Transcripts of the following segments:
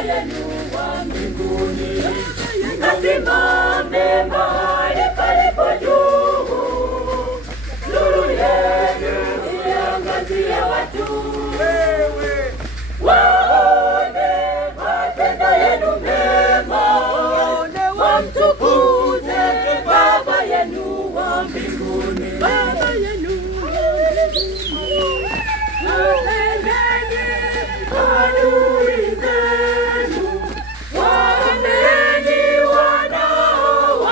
yenu wa mbinguni, mkasimame mahali palipo juu, nuru yenu iangazie watu, waone matendo yenu mema, wamtukuze Baba yenu wa mbinguni. Baba yenu adui zenu, waambieni wanaowauzi,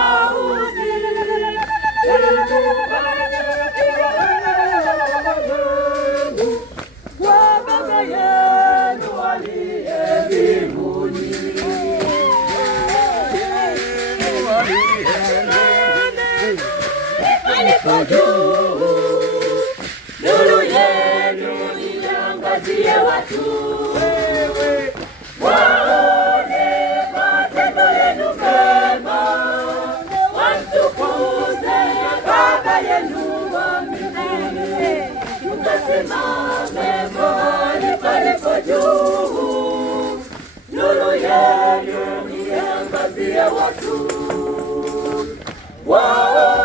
kwa Baba yenu aliye mbinguni. Alipo juu, nuru yenu iangazie watu, waone matendo yenu mema, wamtukuze Baba yenu wa mbinguni, mkasimame mahali palipo juu, nuru yenu iangazie watu, waone